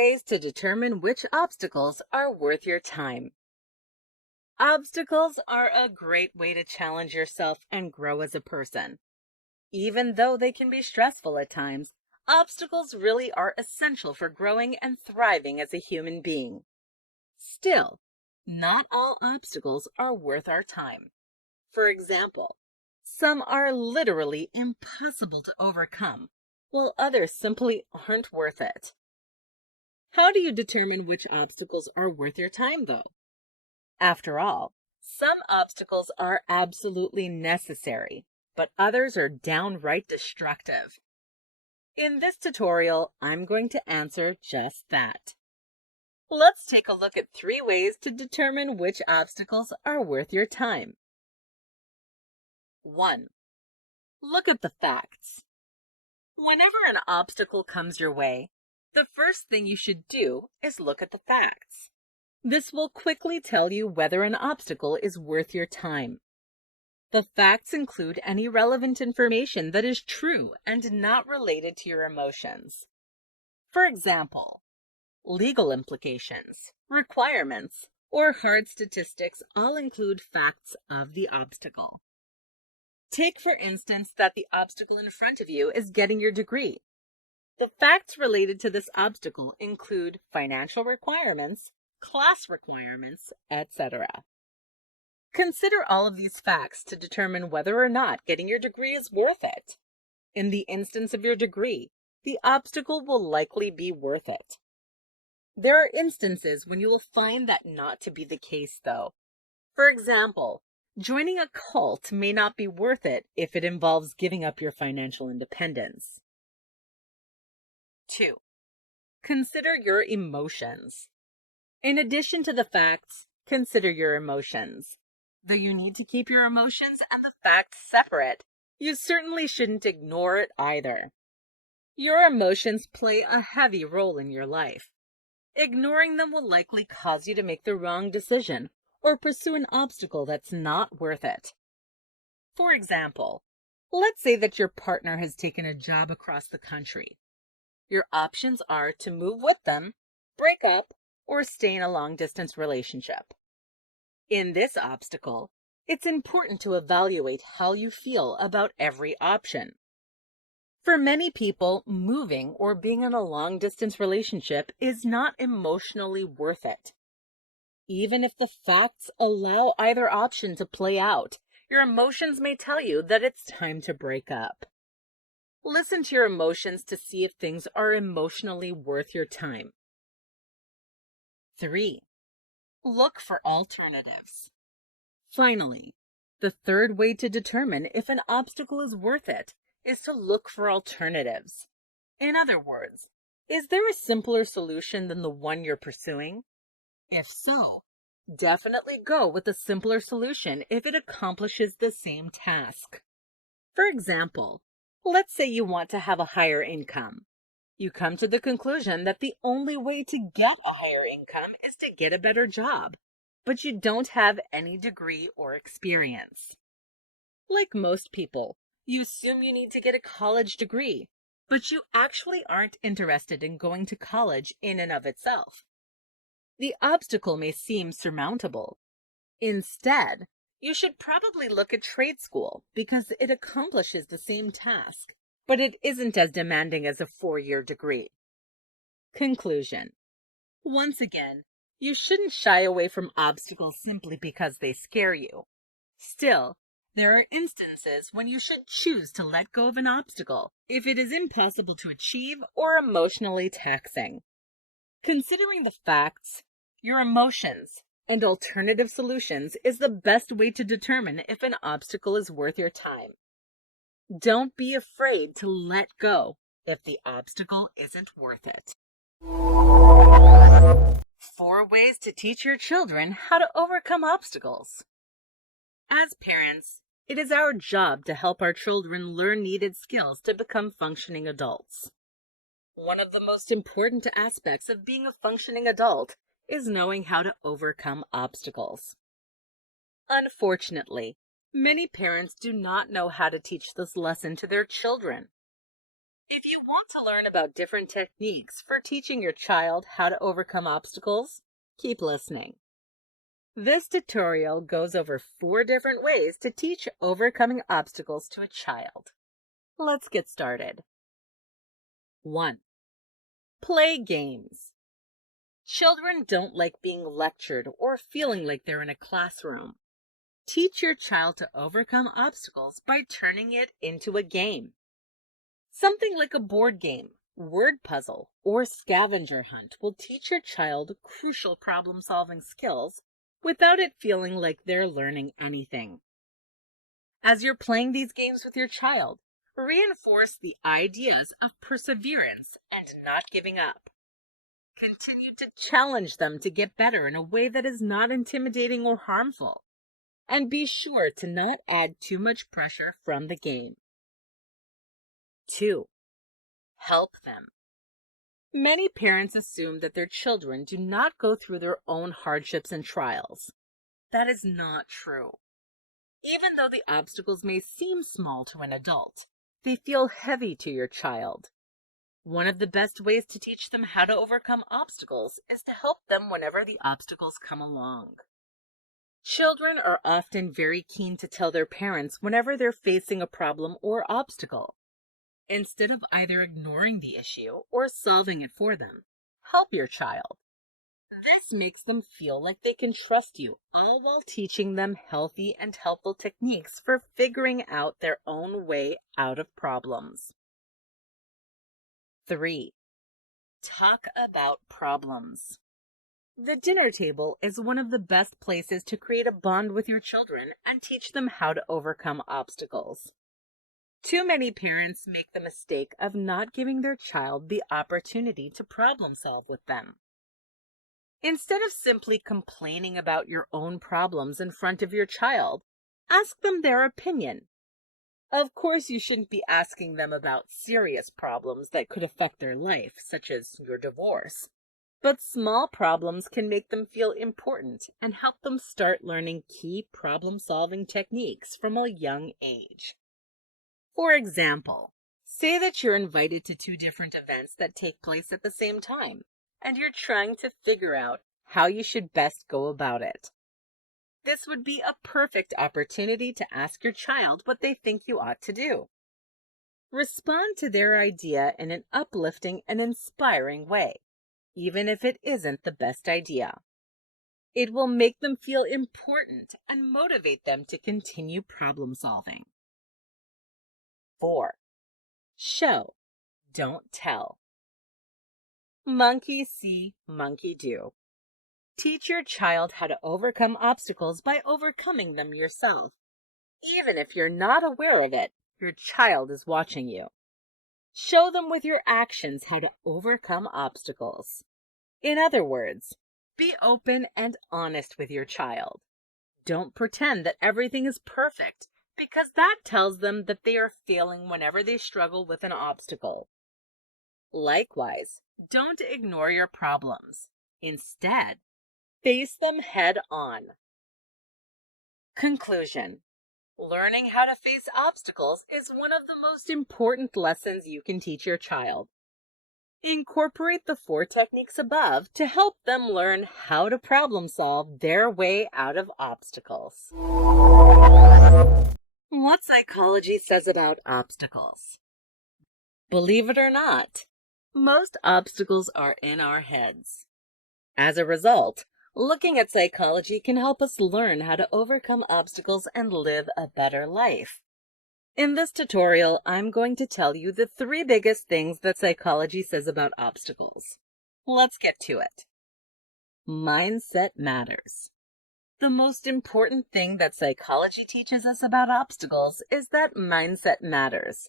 ways to determine which obstacles are worth your time. Obstacles are a great way to challenge yourself and grow as a person. Even though they can be stressful at times, obstacles really are essential for growing and thriving as a human being. Still, not all obstacles are worth our time. For example, some are literally impossible to overcome, while others simply aren't worth it. How do you determine which obstacles are worth your time, though? After all, some obstacles are absolutely necessary, but others are downright destructive. In this tutorial, I'm going to answer just that. Let's take a look at 3 ways to determine which obstacles are worth your time. 1. Look at the facts. Whenever an obstacle comes your way, the first thing you should do is look at the facts. This will quickly tell you whether an obstacle is worth your time. The facts include any relevant information that is true and not related to your emotions. For example, legal implications, requirements, or hard statistics all include facts of the obstacle. Take, for instance, that the obstacle in front of you is getting your degree. The facts related to this obstacle include financial requirements, class requirements, etc. Consider all of these facts to determine whether or not getting your degree is worth it. In the instance of your degree, the obstacle will likely be worth it. There are instances when you will find that not to be the case, though. For example, joining a cult may not be worth it if it involves giving up your financial independence. 2. Consider your emotions. In addition to the facts, consider your emotions. Though you need to keep your emotions and the facts separate, you certainly shouldn't ignore it either. Your emotions play a heavy role in your life. Ignoring them will likely cause you to make the wrong decision or pursue an obstacle that's not worth it. For example, let's say that your partner has taken a job across the country. Your options are to move with them, break up, or stay in a long-distance relationship. In this obstacle, it's important to evaluate how you feel about every option. For many people, moving or being in a long-distance relationship is not emotionally worth it. Even if the facts allow either option to play out, your emotions may tell you that it's time to break up. Listen to your emotions to see if things are emotionally worth your time. 3. Look for alternatives. Finally, the third way to determine if an obstacle is worth it is to look for alternatives. In other words, is there a simpler solution than the one you're pursuing? If so, definitely go with the simpler solution if it accomplishes the same task. For example, let's say you want to have a higher income. You come to the conclusion that the only way to get a higher income is to get a better job, but you don't have any degree or experience. Like most people, you assume you need to get a college degree, but you actually aren't interested in going to college in and of itself. The obstacle may seem surmountable. Instead, you should probably look at trade school because it accomplishes the same task, but it isn't as demanding as a 4-year degree. Conclusion. Once again, you shouldn't shy away from obstacles simply because they scare you. Still, there are instances when you should choose to let go of an obstacle if it is impossible to achieve or emotionally taxing. Considering the facts, your emotions, and alternative solutions is the best way to determine if an obstacle is worth your time. Don't be afraid to let go if the obstacle isn't worth it. 4 ways to teach your children how to overcome obstacles. As parents, it is our job to help our children learn needed skills to become functioning adults. One of the most important aspects of being a functioning adult is knowing how to overcome obstacles. Unfortunately, many parents do not know how to teach this lesson to their children. If you want to learn about different techniques for teaching your child how to overcome obstacles, keep listening. This tutorial goes over 4 different ways to teach overcoming obstacles to a child. Let's get started. 1. Play games. Children don't like being lectured or feeling like they're in a classroom. Teach your child to overcome obstacles by turning it into a game. Something like a board game, word puzzle, or scavenger hunt will teach your child crucial problem-solving skills without it feeling like they're learning anything. As you're playing these games with your child, reinforce the ideas of perseverance and not giving up. Continue to challenge them to get better in a way that is not intimidating or harmful. And be sure to not add too much pressure from the game. 2. Help them. Many parents assume that their children do not go through their own hardships and trials. That is not true. Even though the obstacles may seem small to an adult, they feel heavy to your child. One of the best ways to teach them how to overcome obstacles is to help them whenever the obstacles come along. Children are often very keen to tell their parents whenever they're facing a problem or obstacle. Instead of either ignoring the issue or solving it for them, help your child. This makes them feel like they can trust you, all while teaching them healthy and helpful techniques for figuring out their own way out of problems. 3. Talk about problems. The dinner table is one of the best places to create a bond with your children and teach them how to overcome obstacles. Too many parents make the mistake of not giving their child the opportunity to problem solve with them. Instead of simply complaining about your own problems in front of your child, ask them their opinion. Of course, you shouldn't be asking them about serious problems that could affect their life, such as your divorce. But small problems can make them feel important and help them start learning key problem-solving techniques from a young age. For example, say that you're invited to 2 different events that take place at the same time, and you're trying to figure out how you should best go about it. This would be a perfect opportunity to ask your child what they think you ought to do. Respond to their idea in an uplifting and inspiring way, even if it isn't the best idea. It will make them feel important and motivate them to continue problem solving. 4. Show, don't tell. Monkey see, monkey do. Teach your child how to overcome obstacles by overcoming them yourself. Even if you're not aware of it, your child is watching you. Show them with your actions how to overcome obstacles. In other words, be open and honest with your child. Don't pretend that everything is perfect, because that tells them that they are failing whenever they struggle with an obstacle. Likewise, don't ignore your problems. Instead, face them head on. Conclusion. Learning how to face obstacles is one of the most important lessons you can teach your child. Incorporate the 4 techniques above to help them learn how to problem solve their way out of obstacles. What psychology says about obstacles. Believe it or not, most obstacles are in our heads. As a result, looking at psychology can help us learn how to overcome obstacles and live a better life. In this tutorial, I'm going to tell you the 3 biggest things that psychology says about obstacles. Let's get to it. Mindset matters. The most important thing that psychology teaches us about obstacles is that mindset matters.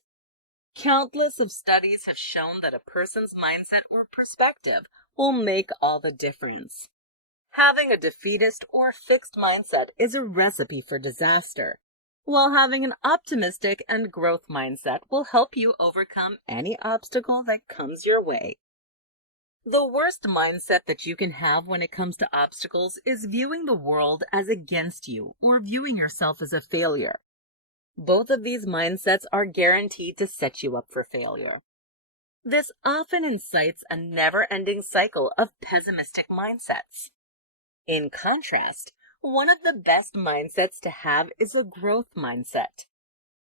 Countless of studies have shown that a person's mindset or perspective will make all the difference. Having a defeatist or fixed mindset is a recipe for disaster, while having an optimistic and growth mindset will help you overcome any obstacle that comes your way. The worst mindset that you can have when it comes to obstacles is viewing the world as against you or viewing yourself as a failure. Both of these mindsets are guaranteed to set you up for failure. This often incites a never-ending cycle of pessimistic mindsets. In contrast, one of the best mindsets to have is a growth mindset.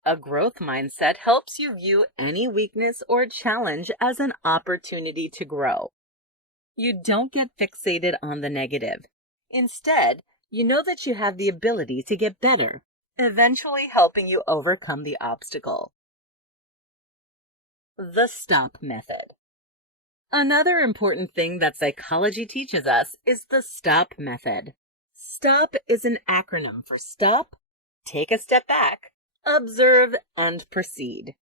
A growth mindset helps you view any weakness or challenge as an opportunity to grow. You don't get fixated on the negative. Instead, you know that you have the ability to get better, eventually helping you overcome the obstacle. The STOP method. Another important thing that psychology teaches us is the STOP method. STOP is an acronym for stop, take a step back, observe, and proceed.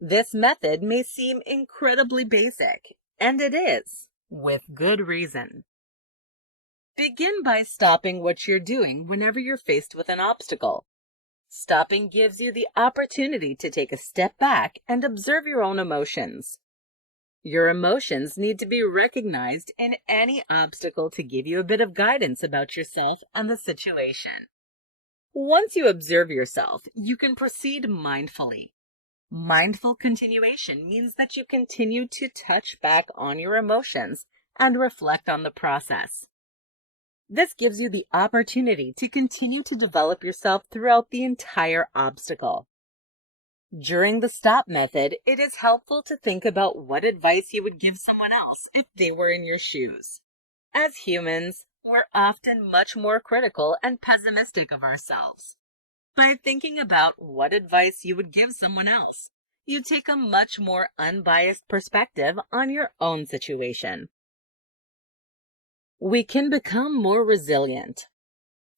This method may seem incredibly basic, and it is, with good reason. Begin by stopping what you're doing whenever you're faced with an obstacle. Stopping gives you the opportunity to take a step back and observe your own emotions. Your emotions need to be recognized in any obstacle to give you a bit of guidance about yourself and the situation. Once you observe yourself, you can proceed mindfully. Mindful continuation means that you continue to touch back on your emotions and reflect on the process. This gives you the opportunity to continue to develop yourself throughout the entire obstacle. During the STOP method, it is helpful to think about what advice you would give someone else if they were in your shoes. As humans, we're often much more critical and pessimistic of ourselves. By thinking about what advice you would give someone else, you take a much more unbiased perspective on your own situation. We can become more resilient.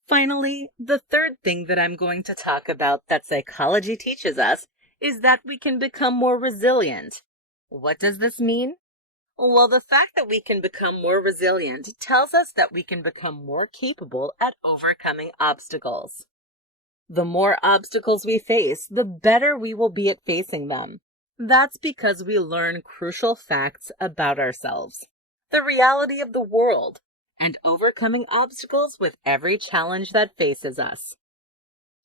Finally, the third thing that I'm going to talk about that psychology teaches us is that we can become more resilient. What does this mean? Well, the fact that we can become more resilient tells us that we can become more capable at overcoming obstacles. The more obstacles we face, the better we will be at facing them. That's because we learn crucial facts about ourselves, the reality of the world, and overcoming obstacles with every challenge that faces us.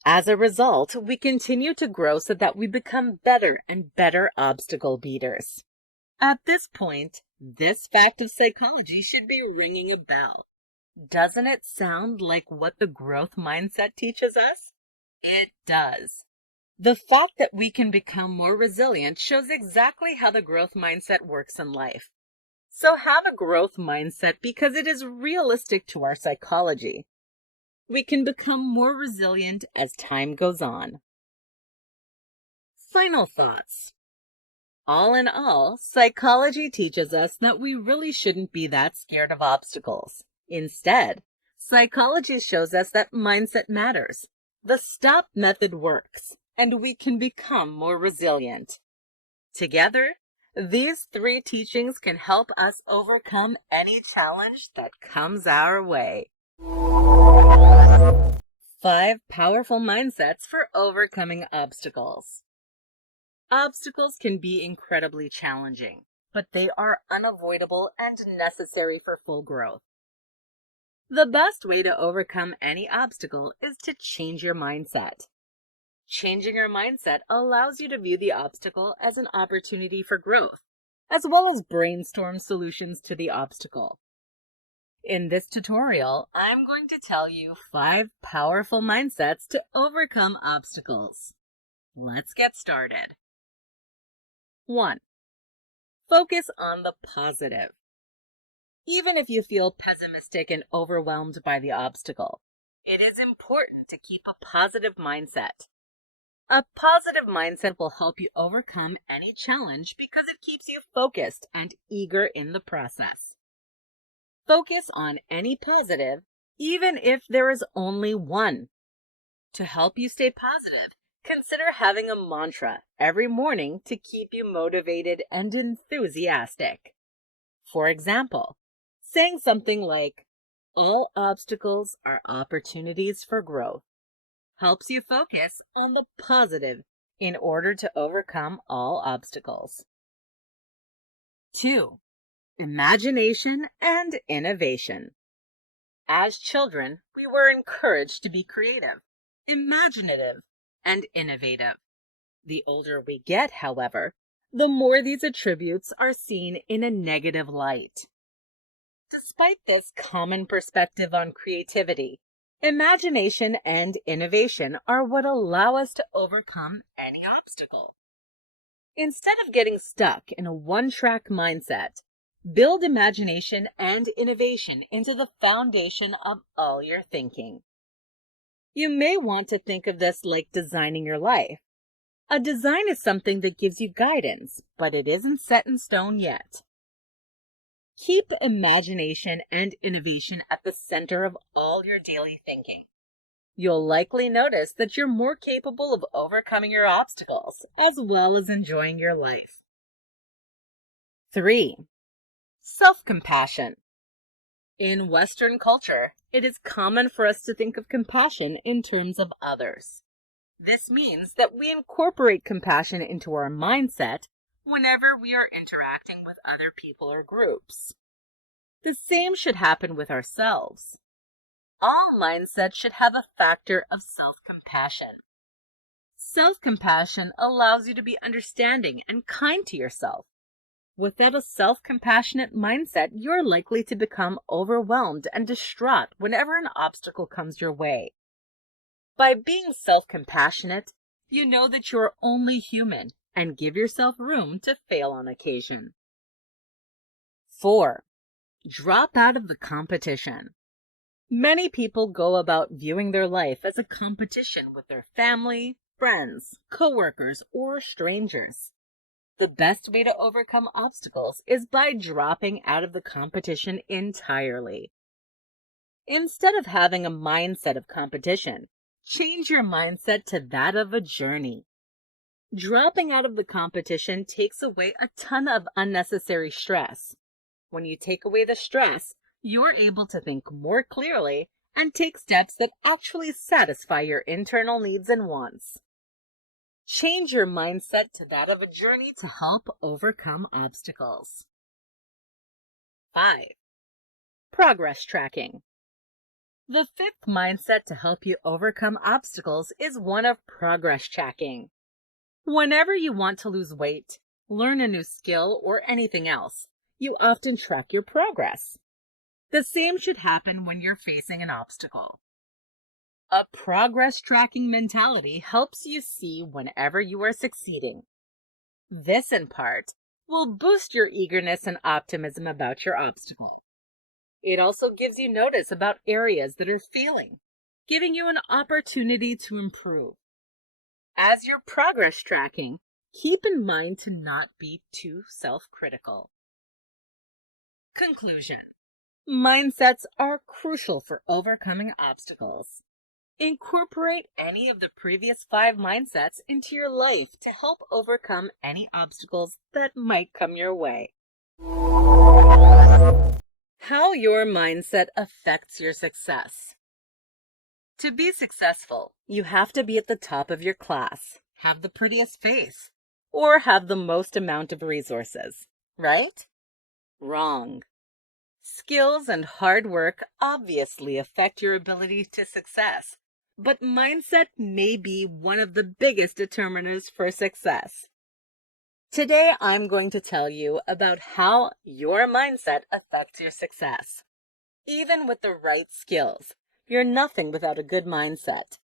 As a result, we continue to grow so that we become better and better obstacle beaters. At this point, this fact of psychology should be ringing a bell. Doesn't it sound like what the growth mindset teaches us? It does. The fact that we can become more resilient shows exactly how the growth mindset works in life. So have a growth mindset because it is realistic to our psychology. We can become more resilient as time goes on. Final thoughts. All in all, psychology teaches us that we really shouldn't be that scared of obstacles. Instead, psychology shows us that mindset matters. The STOP method works, and we can become more resilient. Together, these three teachings can help us overcome any challenge that comes our way. 5 powerful mindsets for overcoming obstacles. Obstacles can be incredibly challenging, but they are unavoidable and necessary for full growth. The best way to overcome any obstacle is to change your mindset. Changing your mindset allows you to view the obstacle as an opportunity for growth, as well as brainstorm solutions to the obstacle. In this tutorial, I'm going to tell you 5 powerful mindsets to overcome obstacles. Let's get started. 1. Focus on the positive. Even if you feel pessimistic and overwhelmed by the obstacle, it is important to keep a positive mindset. A positive mindset will help you overcome any challenge because it keeps you focused and eager in the process. Focus on any positive, even if there is only one. To help you stay positive, consider having a mantra every morning to keep you motivated and enthusiastic. For example, saying something like, "All obstacles are opportunities for growth," helps you focus on the positive in order to overcome all obstacles. 2. Imagination and innovation. As children, we were encouraged to be creative, imaginative, and innovative. The older we get, however, the more these attributes are seen in a negative light. Despite this common perspective on creativity, imagination and innovation are what allow us to overcome any obstacle. Instead of getting stuck in a one-track mindset, build imagination and innovation into the foundation of all your thinking. You may want to think of this like designing your life. A design is something that gives you guidance, but it isn't set in stone yet. Keep imagination and innovation at the center of all your daily thinking. You'll likely notice that you're more capable of overcoming your obstacles, as well as enjoying your life. 3. Self-compassion. In Western culture, it is common for us to think of compassion in terms of others. This means that we incorporate compassion into our mindset whenever we are interacting with other people or groups. The same should happen with ourselves. All mindsets should have a factor of self-compassion. Self-compassion allows you to be understanding and kind to yourself. Without a self-compassionate mindset, you're likely to become overwhelmed and distraught whenever an obstacle comes your way. By being self-compassionate, you know that you're only human and give yourself room to fail on occasion. 4. Drop out of the competition. Many people go about viewing their life as a competition with their family, friends, coworkers, or strangers. The best way to overcome obstacles is by dropping out of the competition entirely. Instead of having a mindset of competition, change your mindset to that of a journey. Dropping out of the competition takes away a ton of unnecessary stress. When you take away the stress, you're able to think more clearly and take steps that actually satisfy your internal needs and wants. Change your mindset to that of a journey to help overcome obstacles. 5. Progress tracking. The fifth mindset to help you overcome obstacles is one of progress tracking. Whenever you want to lose weight, learn a new skill, or anything else, you often track your progress. The same should happen when you're facing an obstacle. A progress tracking mentality helps you see whenever you are succeeding. This, in part, will boost your eagerness and optimism about your obstacle. It also gives you notice about areas that are failing, giving you an opportunity to improve. As you're progress tracking, keep in mind to not be too self-critical. Conclusion. Mindsets are crucial for overcoming obstacles. Incorporate any of the previous 5 mindsets into your life to help overcome any obstacles that might come your way. How your mindset affects your success. To be successful, you have to be at the top of your class, have the prettiest face, or have the most amount of resources, right? Wrong. Skills and hard work obviously affect your ability to success, but mindset may be one of the biggest determinants for success. Today, I'm going to tell you about how your mindset affects your success. Even with the right skills, you're nothing without a good mindset.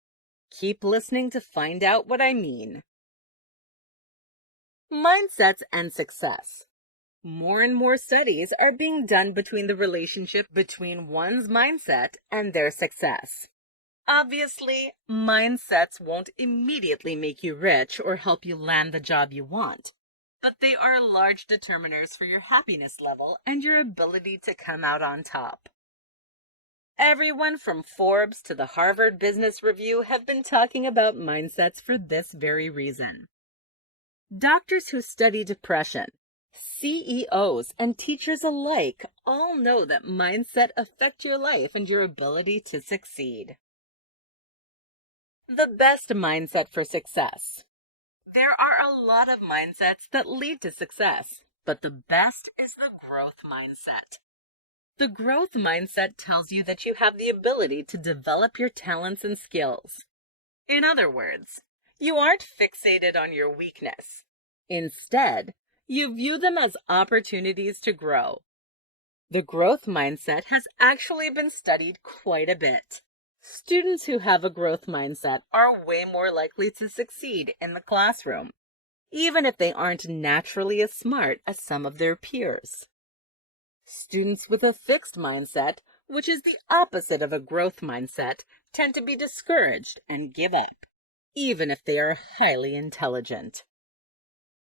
Keep listening to find out what I mean. Mindsets and success. More and more studies are being done between the relationship between one's mindset and their success. Obviously, mindsets won't immediately make you rich or help you land the job you want, but they are large determiners for your happiness level and your ability to come out on top. Everyone from Forbes to the Harvard Business Review have been talking about mindsets for this very reason. Doctors who study depression, CEOs, and teachers alike all know that mindset affects your life and your ability to succeed. The best mindset for success. There are a lot of mindsets that lead to success, but the best is the growth mindset. The growth mindset tells you that you have the ability to develop your talents and skills. In other words, you aren't fixated on your weakness. Instead, you view them as opportunities to grow. The growth mindset has actually been studied quite a bit. Students who have a growth mindset are way more likely to succeed in the classroom, even if they aren't naturally as smart as some of their peers. Students with a fixed mindset, which is the opposite of a growth mindset, tend to be discouraged and give up, even if they are highly intelligent.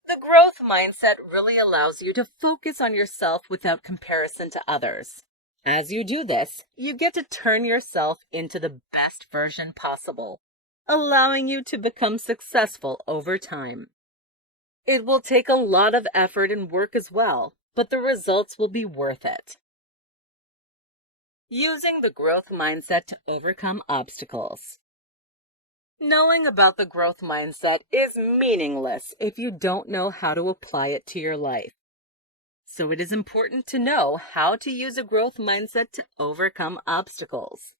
The growth mindset really allows you to focus on yourself without comparison to others. As you do this, you get to turn yourself into the best version possible, allowing you to become successful over time. It will take a lot of effort and work as well, but the results will be worth it. Using the growth mindset to overcome obstacles. Knowing about the growth mindset is meaningless if you don't know how to apply it to your life. So it is important to know how to use a growth mindset to overcome obstacles.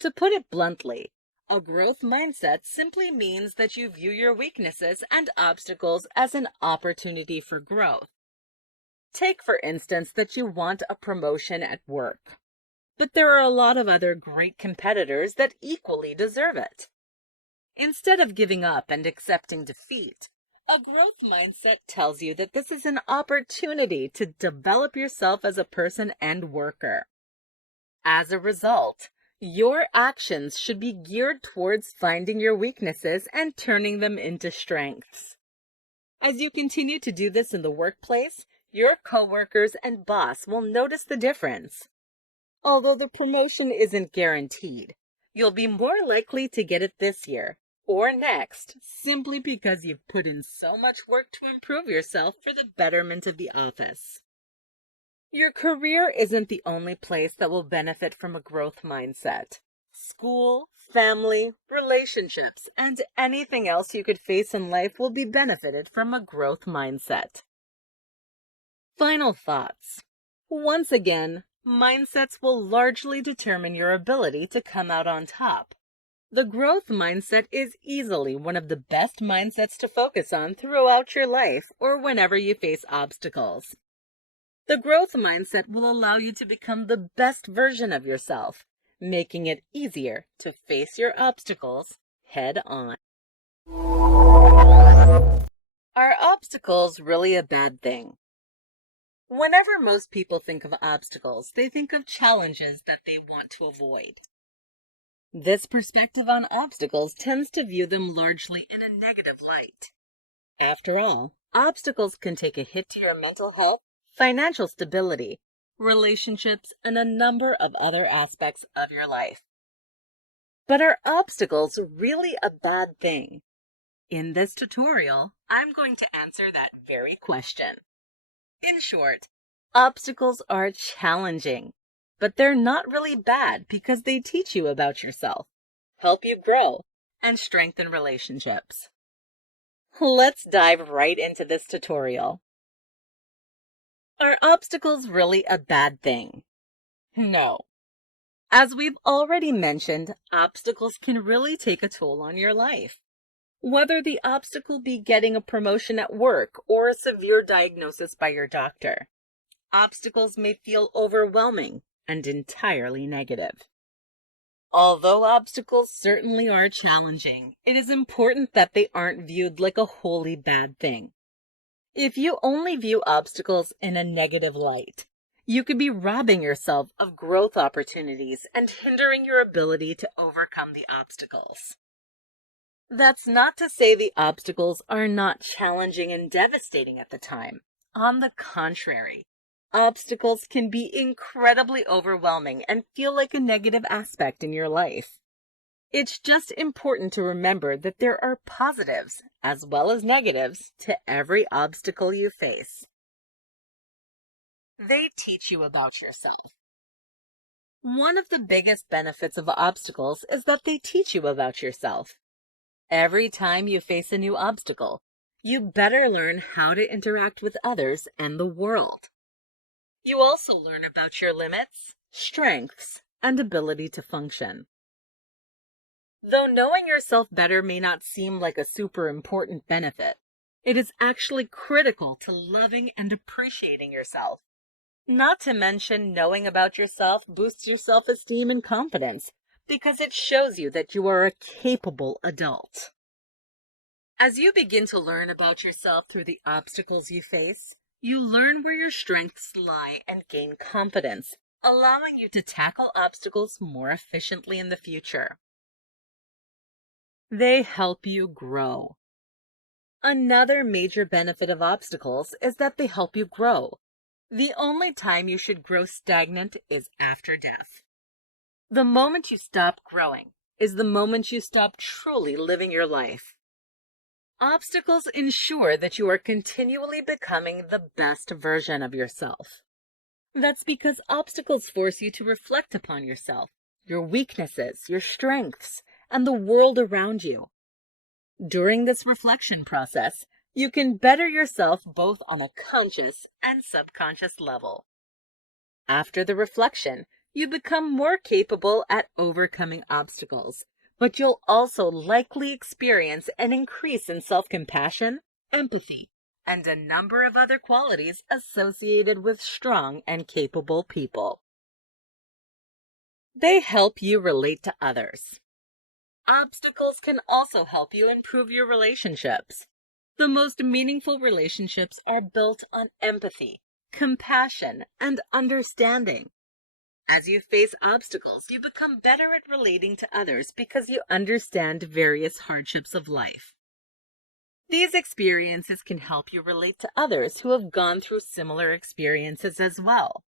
To put it bluntly, a growth mindset simply means that you view your weaknesses and obstacles as an opportunity for growth. Take, for instance, that you want a promotion at work, but there are a lot of other great competitors that equally deserve it. Instead of giving up and accepting defeat, a growth mindset tells you that this is an opportunity to develop yourself as a person and worker. As a result, your actions should be geared towards finding your weaknesses and turning them into strengths. As you continue to do this in the workplace, your coworkers and boss will notice the difference. Although the promotion isn't guaranteed, you'll be more likely to get it this year or next simply because you've put in so much work to improve yourself for the betterment of the office. Your career isn't the only place that will benefit from a growth mindset. School, family, relationships, and anything else you could face in life will be benefited from a growth mindset. Final thoughts. Once again, mindsets will largely determine your ability to come out on top. The growth mindset is easily one of the best mindsets to focus on throughout your life or whenever you face obstacles. The growth mindset will allow you to become the best version of yourself, making it easier to face your obstacles head on. Are obstacles really a bad thing? Whenever most people think of obstacles, they think of challenges that they want to avoid. This perspective on obstacles tends to view them largely in a negative light. After all, obstacles can take a hit to your mental health, financial stability, relationships, and a number of other aspects of your life. But are obstacles really a bad thing? In this tutorial, I'm going to answer that very question. In short, obstacles are challenging, but they're not really bad because they teach you about yourself, help you grow, and strengthen relationships. Let's dive right into this tutorial. Are obstacles really a bad thing? No. As we've already mentioned, obstacles can really take a toll on your life. Whether the obstacle be getting a promotion at work or a severe diagnosis by your doctor, obstacles may feel overwhelming and entirely negative. Although obstacles certainly are challenging, it is important that they aren't viewed like a wholly bad thing. If you only view obstacles in a negative light, you could be robbing yourself of growth opportunities and hindering your ability to overcome the obstacles. That's not to say the obstacles are not challenging and devastating at the time. On the contrary, obstacles can be incredibly overwhelming and feel like a negative aspect in your life. It's just important to remember that there are positives as well as negatives to every obstacle you face. They teach you about yourself. One of the biggest benefits of obstacles is that they teach you about yourself. Every time you face a new obstacle, you better learn how to interact with others and the world. You also learn about your limits, strengths, and ability to function. Though knowing yourself better may not seem like a super important benefit, It is actually critical to loving and appreciating yourself. Not to mention, knowing about yourself boosts your self-esteem and confidence because it shows you that you are a capable adult. As you begin to learn about yourself through the obstacles you face, you learn where your strengths lie and gain confidence, allowing you to tackle obstacles more efficiently in the future. They help you grow. Another major benefit of obstacles is that they help you grow. The only time you should grow stagnant is after death. The moment you stop growing is the moment you stop truly living your life. Obstacles ensure that you are continually becoming the best version of yourself. That's because obstacles force you to reflect upon yourself, your weaknesses, your strengths, and the world around you. During this reflection process, you can better yourself both on a conscious and subconscious level. After the reflection, you become more capable at overcoming obstacles, but you'll also likely experience an increase in self-compassion, empathy, and a number of other qualities associated with strong and capable people. They help you relate to others. Obstacles can also help you improve your relationships. The most meaningful relationships are built on empathy, compassion, and understanding. As you face obstacles, you become better at relating to others because you understand various hardships of life. These experiences can help you relate to others who have gone through similar experiences as well.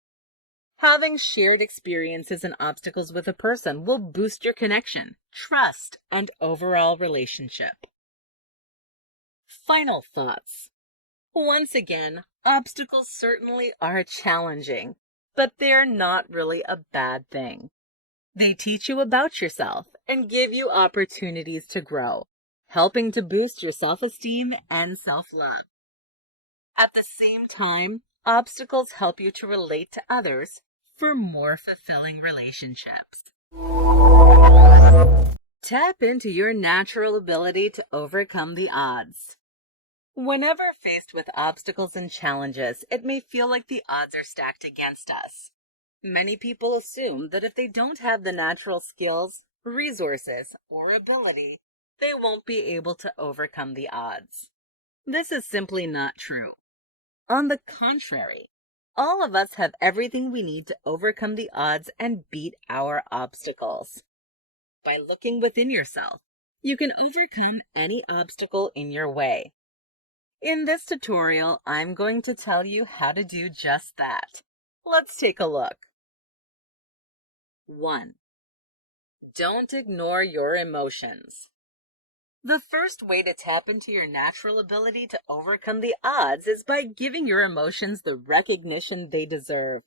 Having shared experiences and obstacles with a person will boost your connection, trust, and overall relationship. Final thoughts. Once again, obstacles certainly are challenging, but they're not really a bad thing. They teach you about yourself and give you opportunities to grow, helping to boost your self-esteem and self-love. At the same time, obstacles help you to relate to others for more fulfilling relationships. Tap into your natural ability to overcome the odds. Whenever faced with obstacles and challenges, it may feel like the odds are stacked against us. Many people assume that if they don't have the natural skills, resources, or ability, they won't be able to overcome the odds. This is simply not true. On the contrary, all of us have everything we need to overcome the odds and beat our obstacles. By looking within yourself, you can overcome any obstacle in your way. In this tutorial, I'm going to tell you how to do just that. Let's take a look. 1. Don't ignore your emotions. The first way to tap into your natural ability to overcome the odds is by giving your emotions the recognition they deserve.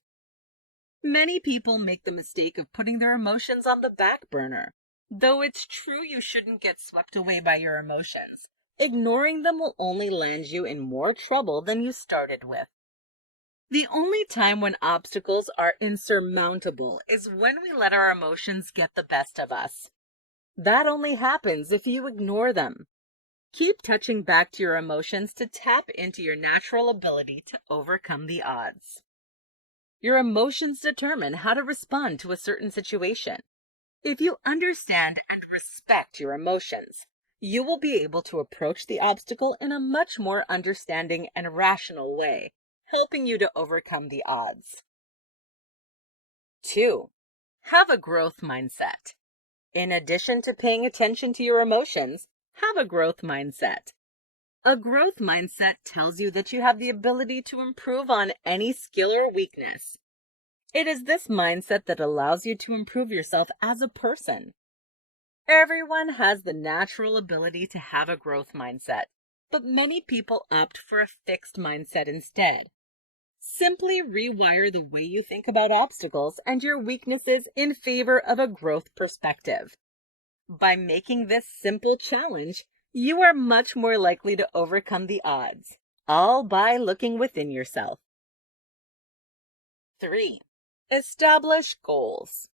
Many people make the mistake of putting their emotions on the back burner. Though it's true you shouldn't get swept away by your emotions, ignoring them will only land you in more trouble than you started with. The only time when obstacles are insurmountable is when we let our emotions get the best of us. That only happens if you ignore them. Keep touching back to your emotions to tap into your natural ability to overcome the odds. Your emotions determine how to respond to a certain situation. If you understand and respect your emotions, you will be able to approach the obstacle in a much more understanding and rational way, helping you to overcome the odds. 2. Have a growth mindset. In addition to paying attention to your emotions, have a growth mindset. A growth mindset tells you that you have the ability to improve on any skill or weakness. It is this mindset that allows you to improve yourself as a person. Everyone has the natural ability to have a growth mindset, but many people opt for a fixed mindset instead. Simply rewire the way you think about obstacles and your weaknesses in favor of a growth perspective. By making this simple challenge, you are much more likely to overcome the odds, all by looking within yourself. 3. Establish goals.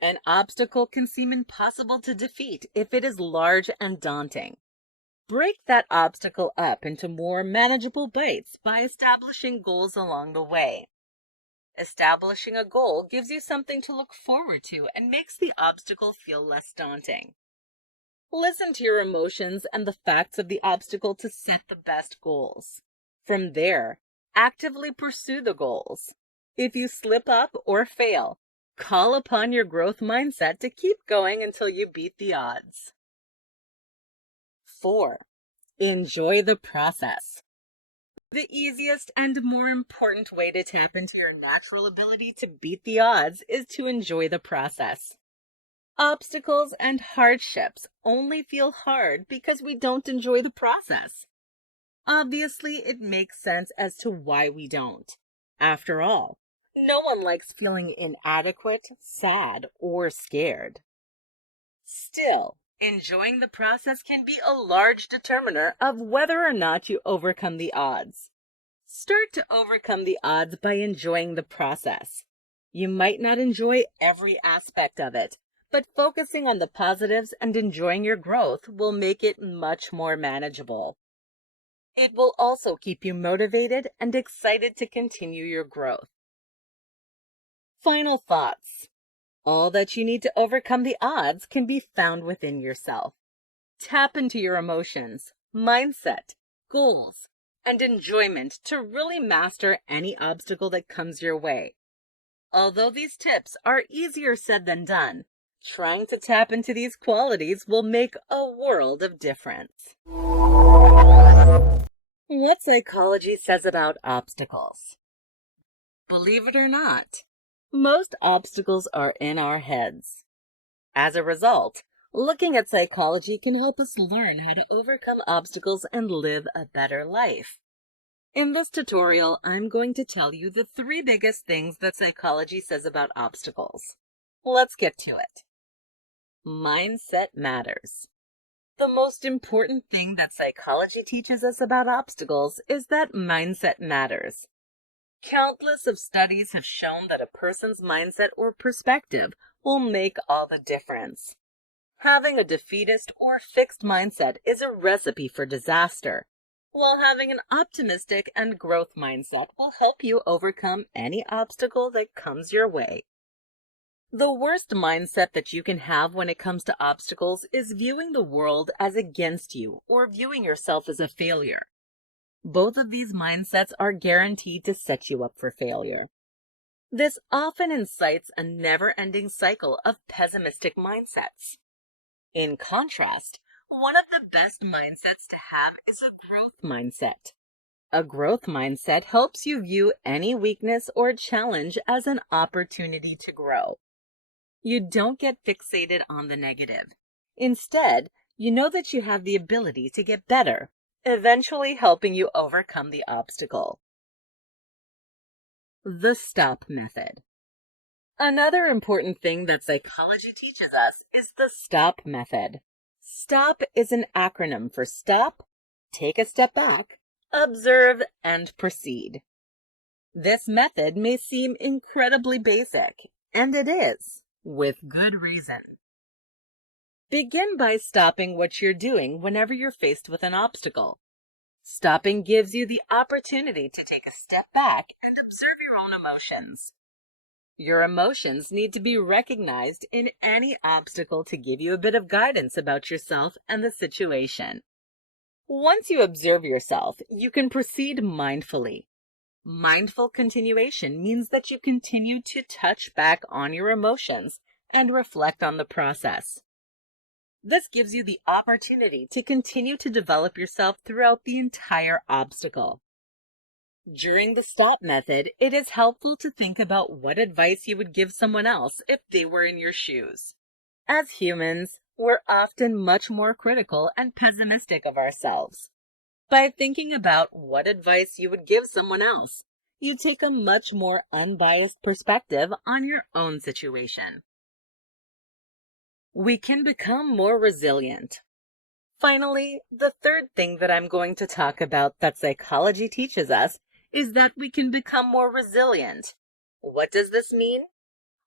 An obstacle can seem impossible to defeat if it is large and daunting. Break that obstacle up into more manageable bites by establishing goals along the way. Establishing a goal gives you something to look forward to and makes the obstacle feel less daunting. Listen to your emotions and the facts of the obstacle to set the best goals. From there, actively pursue the goals. If you slip up or fail, call upon your growth mindset to keep going until you beat the odds. 4. Enjoy the process. The easiest and more important way to tap into your natural ability to beat the odds is to enjoy the process. Obstacles and hardships only feel hard because we don't enjoy the process. Obviously, it makes sense as to why we don't. After all, no one likes feeling inadequate, sad, or scared. Still, enjoying the process can be a large determiner of whether or not you overcome the odds. Start to overcome the odds by enjoying the process. You might not enjoy every aspect of it, but focusing on the positives and enjoying your growth will make it much more manageable. It will also keep you motivated and excited to continue your growth. Final thoughts. All that you need to overcome the odds can be found within yourself. Tap into your emotions, mindset, goals, and enjoyment to really master any obstacle that comes your way. Although these tips are easier said than done, trying to tap into these qualities will make a world of difference. What psychology says about obstacles. Believe it or not, most obstacles are in our heads. As a result, looking at psychology can help us learn how to overcome obstacles and live a better life. In this tutorial, I'm going to tell you the 3 biggest things that psychology says about obstacles. Let's get to it. Mindset matters. The most important thing that psychology teaches us about obstacles is that mindset matters. Countless of studies have shown that a person's mindset or perspective will make all the difference. Having a defeatist or fixed mindset is a recipe for disaster, while having an optimistic and growth mindset will help you overcome any obstacle that comes your way. The worst mindset that you can have when it comes to obstacles is viewing the world as against you or viewing yourself as a failure. Both of these mindsets are guaranteed to set you up for failure. This often incites a never-ending cycle of pessimistic mindsets. In contrast, one of the best mindsets to have is a growth mindset. A growth mindset helps you view any weakness or challenge as an opportunity to grow. You don't get fixated on the negative. Instead, you know that you have the ability to get better, eventually helping you overcome the obstacle. The STOP method. Another important thing that psychology teaches us is the STOP method. STOP is an acronym for stop, take a step back, observe, and proceed. This method may seem incredibly basic, and it is, with good reason. Begin by stopping what you're doing whenever you're faced with an obstacle. Stopping gives you the opportunity to take a step back and observe your own emotions. Your emotions need to be recognized in any obstacle to give you a bit of guidance about yourself and the situation. Once you observe yourself, you can proceed mindfully. Mindful continuation means that you continue to touch back on your emotions and reflect on the process. This gives you the opportunity to continue to develop yourself throughout the entire obstacle. During the STOP method, it is helpful to think about what advice you would give someone else if they were in your shoes. As humans, we're often much more critical and pessimistic of ourselves. By thinking about what advice you would give someone else, you take a much more unbiased perspective on your own situation. We can become more resilient. Finally, the third thing that I'm going to talk about that psychology teaches us is that we can become more resilient. What does this mean?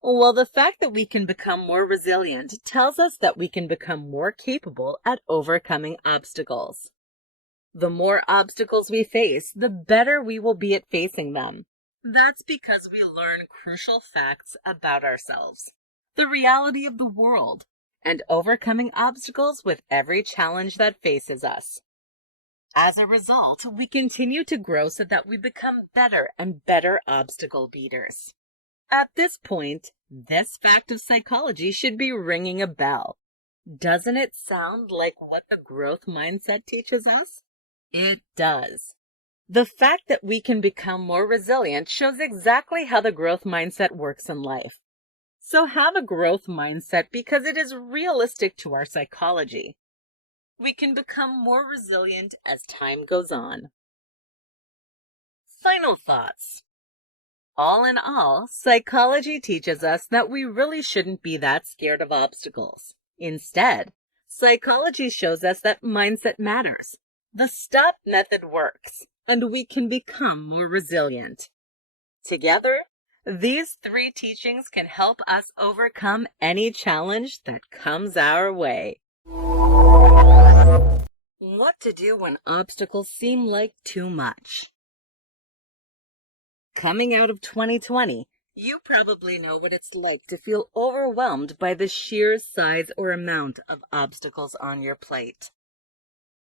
Well, the fact that we can become more resilient tells us that we can become more capable at overcoming obstacles. The more obstacles we face, the better we will be at facing them. That's because we learn crucial facts about ourselves, the reality of the world, and overcoming obstacles with every challenge that faces us. As a result, we continue to grow so that we become better and better obstacle beaters. At this point, this fact of psychology should be ringing a bell. Doesn't it sound like what the growth mindset teaches us? It does. The fact that we can become more resilient shows exactly how the growth mindset works in life. So have a growth mindset because it is realistic to our psychology. We can become more resilient as time goes on. Final thoughts. All in all, psychology teaches us that we really shouldn't be that scared of obstacles. Instead, psychology shows us that mindset matters. The STOP method works, and we can become more resilient. Together, these three teachings can help us overcome any challenge that comes our way. What to do when obstacles seem like too much. Coming out of 2020, you probably know what it's like to feel overwhelmed by the sheer size or amount of obstacles on your plate.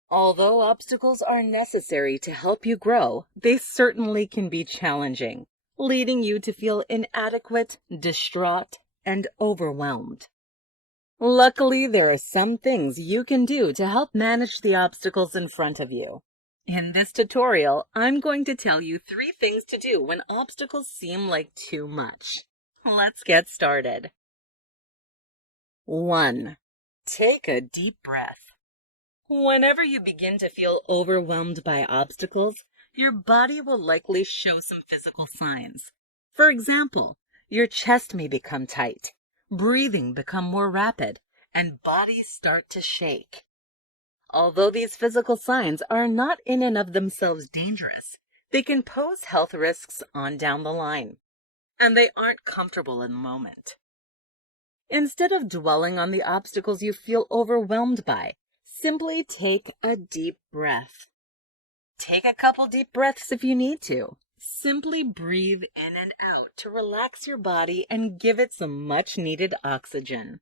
Although obstacles are necessary to help you grow, they certainly can be challenging, leading you to feel inadequate, distraught, and overwhelmed. Luckily, there are some things you can do to help manage the obstacles in front of you. In this tutorial, I'm going to tell you 3 things to do when obstacles seem like too much. Let's get started. 1. Take a deep breath. Whenever you begin to feel overwhelmed by obstacles, your body will likely show some physical signs. For example, your chest may become tight, breathing become more rapid, and bodies start to shake. Although these physical signs are not in and of themselves dangerous, they can pose health risks on down the line, and they aren't comfortable in the moment. Instead of dwelling on the obstacles you feel overwhelmed by, simply take a deep breath. Take a couple deep breaths if you need to. Simply breathe in and out to relax your body and give it some much-needed oxygen.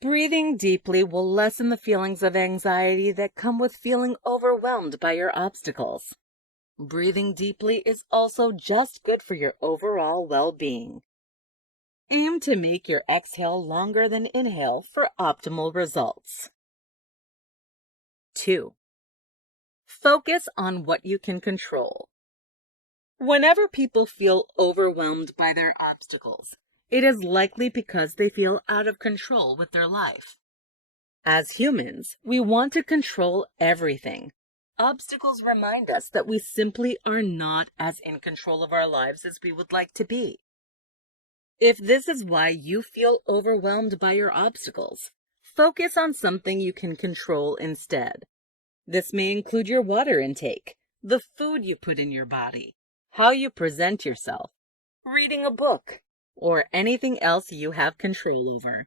Breathing deeply will lessen the feelings of anxiety that come with feeling overwhelmed by your obstacles. Breathing deeply is also just good for your overall well-being. Aim to make your exhale longer than inhale for optimal results. 2. Focus on what you can control. Whenever people feel overwhelmed by their obstacles, it is likely because they feel out of control with their life. As humans, we want to control everything. Obstacles remind us that we simply are not as in control of our lives as we would like to be. If this is why you feel overwhelmed by your obstacles, focus on something you can control instead. This may include your water intake, the food you put in your body, how you present yourself, reading a book, or anything else you have control over.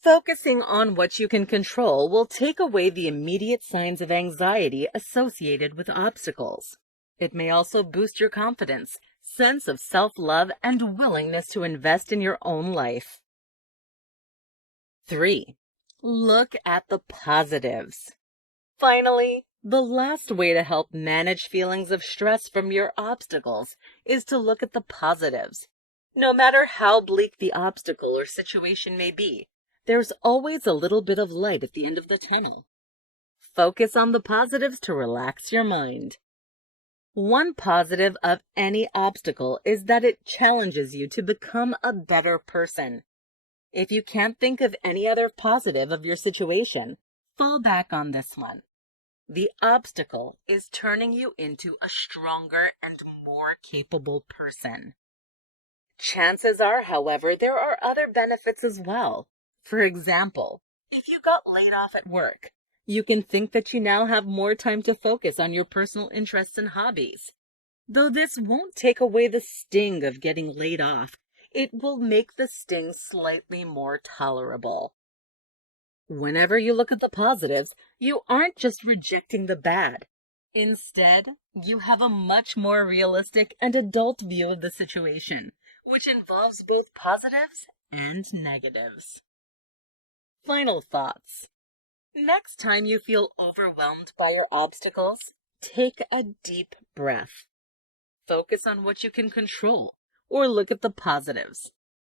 Focusing on what you can control will take away the immediate signs of anxiety associated with obstacles. It may also boost your confidence, sense of self-love, and willingness to invest in your own life. 3. Look at the positives. Finally, the last way to help manage feelings of stress from your obstacles is to look at the positives. No matter how bleak the obstacle or situation may be, there's always a little bit of light at the end of the tunnel. Focus on the positives to relax your mind. One positive of any obstacle is that it challenges you to become a better person. If you can't think of any other positive of your situation, fall back on this one. The obstacle is turning you into a stronger and more capable person. Chances are, however, there are other benefits as well. For example, if you got laid off at work, you can think that you now have more time to focus on your personal interests and hobbies. Though this won't take away the sting of getting laid off, it will make the sting slightly more tolerable. Whenever you look at the positives, you aren't just rejecting the bad. Instead, you have a much more realistic and adult view of the situation, which involves both positives and negatives. Final thoughts. Next time you feel overwhelmed by your obstacles, take a deep breath. Focus on what you can control, or look at the positives.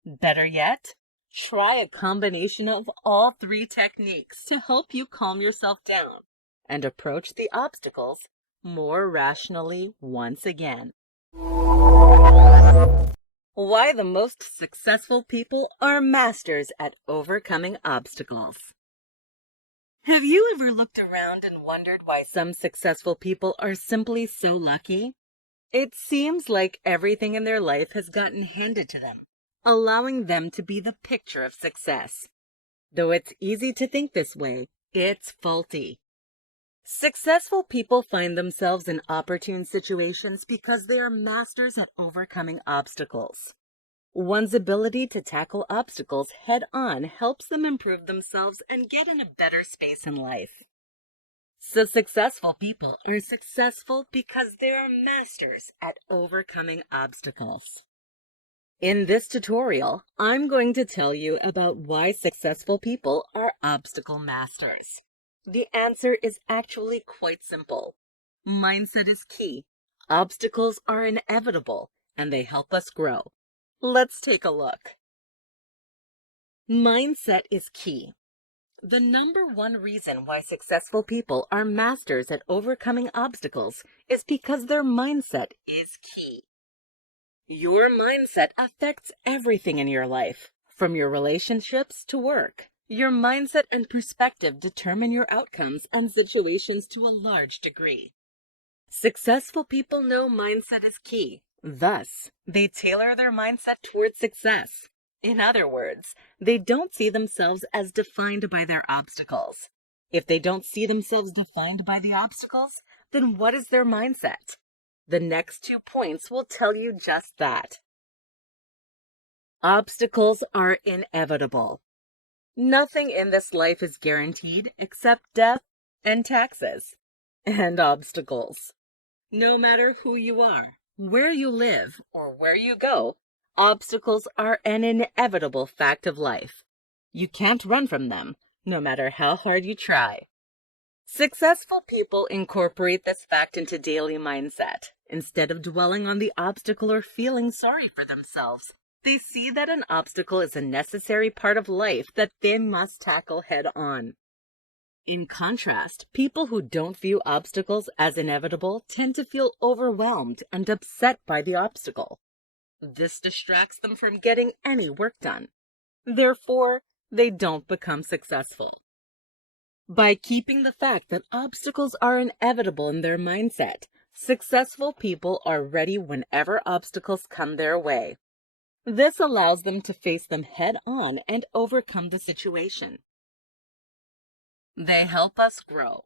Better yet, try a combination of all three techniques to help you calm yourself down and approach the obstacles more rationally once again. Why the most successful people are masters at overcoming obstacles. Have you ever looked around and wondered why some successful people are simply so lucky? It seems like everything in their life has gotten handed to them, allowing them to be the picture of success. Though it's easy to think this way, it's faulty. Successful people find themselves in opportune situations because they are masters at overcoming obstacles. One's ability to tackle obstacles head-on helps them improve themselves and get in a better space in life. So successful people are successful because they are masters at overcoming obstacles. In this tutorial, I'm going to tell you about why successful people are obstacle masters. The answer is actually quite simple. Mindset is key. Obstacles are inevitable, and they help us grow. Let's take a look. Mindset is key. The number one reason why successful people are masters at overcoming obstacles is because their mindset is key. Your mindset affects everything in your life, from your relationships to work. Your mindset and perspective determine your outcomes and situations to a large degree. Successful people know mindset is key. Thus, they tailor their mindset towards success. In other words, they don't see themselves as defined by their obstacles. If they don't see themselves defined by the obstacles, then what is their mindset? The next 2 points will tell you just that. Obstacles are inevitable. Nothing in this life is guaranteed except death and taxes and obstacles. No matter who you are, where you live, or where you go, obstacles are an inevitable fact of life. You can't run from them, no matter how hard you try. Successful people incorporate this fact into daily mindset. Instead of dwelling on the obstacle or feeling sorry for themselves, they see that an obstacle is a necessary part of life that they must tackle head on. In contrast, people who don't view obstacles as inevitable tend to feel overwhelmed and upset by the obstacle. This distracts them from getting any work done. Therefore, they don't become successful. By keeping the fact that obstacles are inevitable in their mindset, successful people are ready whenever obstacles come their way. This allows them to face them head on and overcome the situation. They help us grow.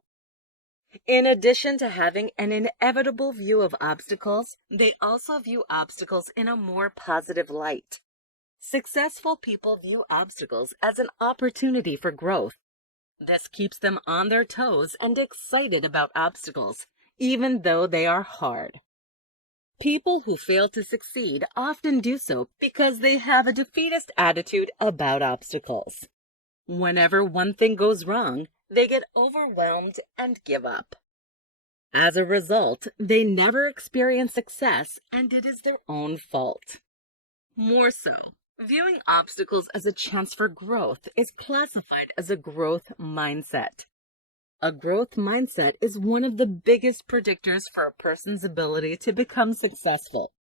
In addition to having an inevitable view of obstacles, they also view obstacles in a more positive light. Successful people view obstacles as an opportunity for growth. This keeps them on their toes and excited about obstacles, even though they are hard. People who fail to succeed often do so because they have a defeatist attitude about obstacles. Whenever one thing goes wrong, they get overwhelmed and give up. As a result, they never experience success, and it is their own fault. More so, viewing obstacles as a chance for growth is classified as a growth mindset. A growth mindset is one of the biggest predictors for a person's ability to become successful.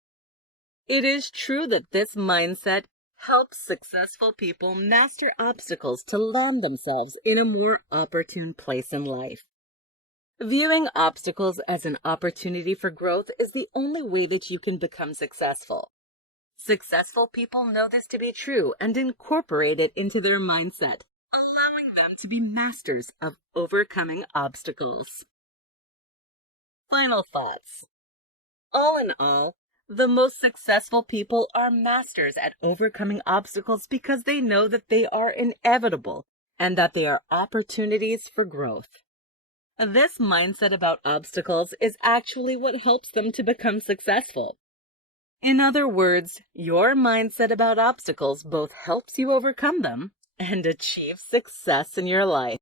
It is true that this mindset helps successful people master obstacles to land themselves in a more opportune place in life. Viewing obstacles as an opportunity for growth is the only way that you can become successful. Successful people know this to be true and incorporate it into their mindset, allowing them to be masters of overcoming obstacles. Final thoughts. All in all, The most successful people are masters at overcoming obstacles because they know that they are inevitable and that they are opportunities for growth. This mindset about obstacles is actually what helps them to become successful. In other words, your mindset about obstacles both helps you overcome them and achieve success in your life.